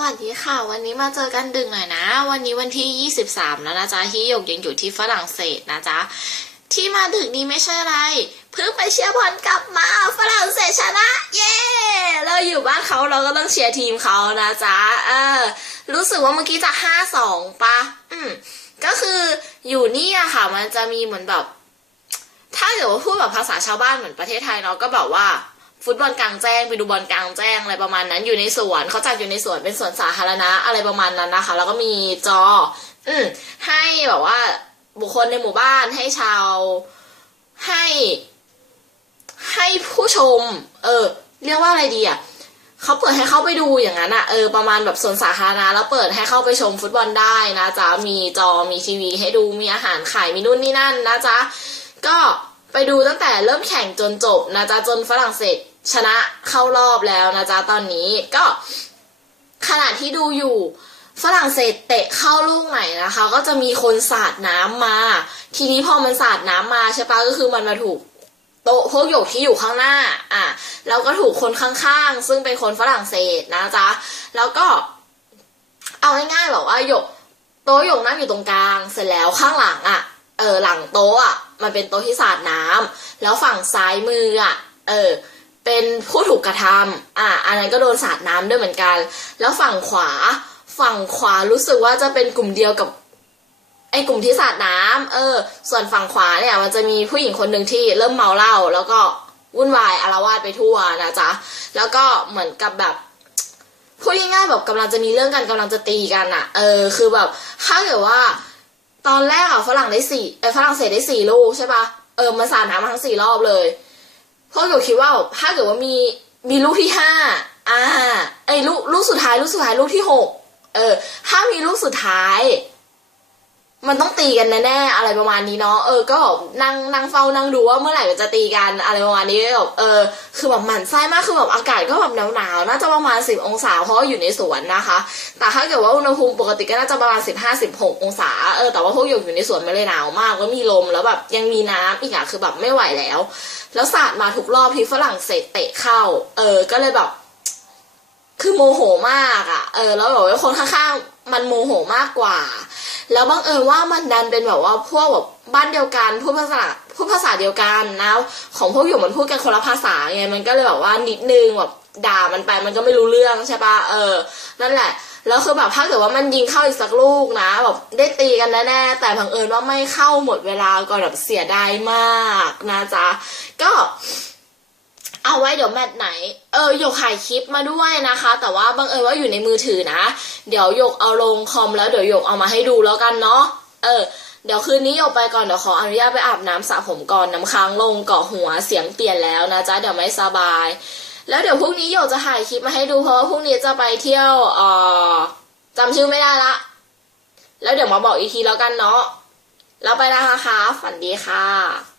วัสดีค่ะ วันนี้มาเจอกันดึกหน่อยนะ วันนี้วันที่ 23 แล้วนะจ๊ะที่หยกยังอยู่ที่ฝรั่งเศสนะจ๊ะที่มาดึกนี้ไม่ใช่อะไร เพิ่งไปเชียร์บอลกลับมาฝรั่งเศสชนะ เย้เราอยู่บ้านเขาเราก็ต้องเชียร์ทีมเขานะจ๊ะเออ รู้สึกว่าเมื่อกี้จะ 5-2ปะอืมก็คืออยู่นี่อะค่ะ มันจะมีเหมือนแบบ ถ้าเกิดว่าพูดแบบภาษาชาวบ้านเหมือนประเทศไทยเนาะก็แบบว่า ฟุตบอลกลางแจ้งไปดูบอลกลางแจ้งอะไรประมาณนั้นอยู่ในสวนเขาจัดอยู่ในสวนเป็นสวนสาธารณะอะไรประมาณนั้นนะคะ แล้วก็มีจอ อืมให้แบบว่า บุคคลในหมู่บ้านให้ชาวให้ ให้ผู้ชม เออ เรียกว่าอะไรดีอะเขาเปิดให้เข้าไปดูอย่างนั้นอะเออประมาณแบบสวนสาธารณะแล้วเปิดให้เข้าไปชมฟุตบอลได้นะจ๊ะมีจอมีทีวี ให้ดูมีอาหารขายมีนู่นนี่นั่นนะจ๊ะก็ไปดูตั้งแต่เริ่มแข่งจนจบนะจ๊ะจนฝรั่งเศส ชนะเข้ารอบแล้วนะจ๊ะตอนนี้ก็ขณะที่ดูอยู่ฝรั่งเศสเตะเข้าลูกไหนนะคะ ก็จะมีคนสาดน้ำมา ทีนี้พอมันสาดน้ำมาใช่ปะก็คือมันมาถูกโต๊ะพวกหยกที่อยู่ข้างหน้าอะแล้วก็ถูกคนข้างๆ ซึ่งเป็นคนฝรั่งเศสนะจ๊ะแล้วก็เอาง่ายๆแบบว่าหยกโต๊ะหยกนั่งอยู่ตรงกลางเสร็จแล้วข้างหลังอะเออหลังโต๊ะอะมันเป็นโต๊ะที่สาดน้ำแล้วฝั่งซ้ายมืออะเออ เป็นผู้ถูกกระทำอะอันนั้นก็โดนสาดน้ำด้วยเหมือนกัน แล้วฝั่งขวาฝั่งขวารู้สึกว่าจะเป็นกลุ่มเดียวกับไอ้กลุ่มที่สาดน้ำเออ ส่วนฝั่งขวาเนี่ยมันจะมีผู้หญิงคนหนึ่งที่เริ่มเมาเหล้าแล้วก็วุ่นวายอารวาสไปทั่วนะจ๊ะ แล้วก็เหมือนกับแบบพูดง่ายๆแบบกำลังจะมีเรื่องกันกำลังจะตีกันอะเออ คือแบบถ้าเกิดว่า ตอนแรกอะฝรั่งได้สี่เออฝรั่งเศสได้สี่ลูกใช่ปะเออมันสาดน้ำมาทั้งสี่รอบเลย เพราะหนูคิดว่าถ้าเกิดว่ามีมีลูกที่ห้าอ่าไอ้ลูกลูกสุดท้ายลูกสุดท้ายลูกที่หกเออ ถ้ามีลูกสุดท้าย มันต้องตีกันแน่ๆอะไรประมาณนี้เนาะเออก็นั่งนั่งเฝ้านั่งดูว่าเมื่อไหร่จะตีกันอะไรประมาณนี้แบบเออคือแบบหมันไส้มากคือแบบอากาศก็แบบหนาวๆน่าจะประมาณสิบองศาเพราะอยู่ในสวนนะคะ แต่ถ้าเกิดว่าอุณหภูมิปกติก็น่าจะประมาณสิบห้าสิบหกองศาเออแต่ว่าพวกอยู่อยู่ในสวนไม่เลยหนาวมากแล้วมีลมแล้วแบบยังมีน้ำอีกอะคือแบบไม่ไหวแล้ว แล้วสาดมาทุกรอบที่ฝรั่งเศสเตะเข้า เออก็เลยแบบคือโมโหมากอะ่ะเออแล้วแบบว่าคนข้างๆมันโมโหมากกว่า แล้วบังเอิญว่ามันดันเป็นแบบว่าพวกแบบบ้านเดียวกันพูดภาษาพูดภาษาเดียวกันนะของพวกอยู่มันพูดกันคนละภาษาไงมันก็เลยแบบว่านิดนึงแบบด่ามันไปมันก็ไม่รู้เรื่องใช่ปะเออ นั่นแหละ แล้วคือแบบถ้าเกิดว่ามันยิงเข้าอีกสักลูกนะแบบได้ตีกันแน่ๆแต่บังเอิญว่าไม่เข้าหมดเวลาก่อนแบบเสียดายมากนะจ๊ะก็ เอาไว้เดี๋ยวแมตช์ไหน เออหยกถ่ายคลิปมาด้วยนะคะ แต่ว่าบังเอิญว่าอยู่ในมือถือนะ เดี๋ยวหยกเอาลงคอมแล้วเดี๋ยวหยกเอามาให้ดูแล้วกันเนาะ เออ เดี๋ยวคืนนี้หยกไปก่อนเดี๋ยวขออนุญาตไปอาบน้ำสระผมก่อนน้ำค้างลงเกาะหัวเสียงเปลี่ยนแล้วนะจ๊ะเดี๋ยวไม่สบาย แล้วเดี๋ยวพรุ่งนี้หยกจะถ่ายคลิปมาให้ดูเพราะว่าพรุ่งนี้จะไปเที่ยวเอ่อจำชื่อไม่ได้ละ แล้วเดี๋ยวมาบอกอีกทีแล้วกันเนาะ แล้วไปแล้วนะคะ ฝันดีค่ะ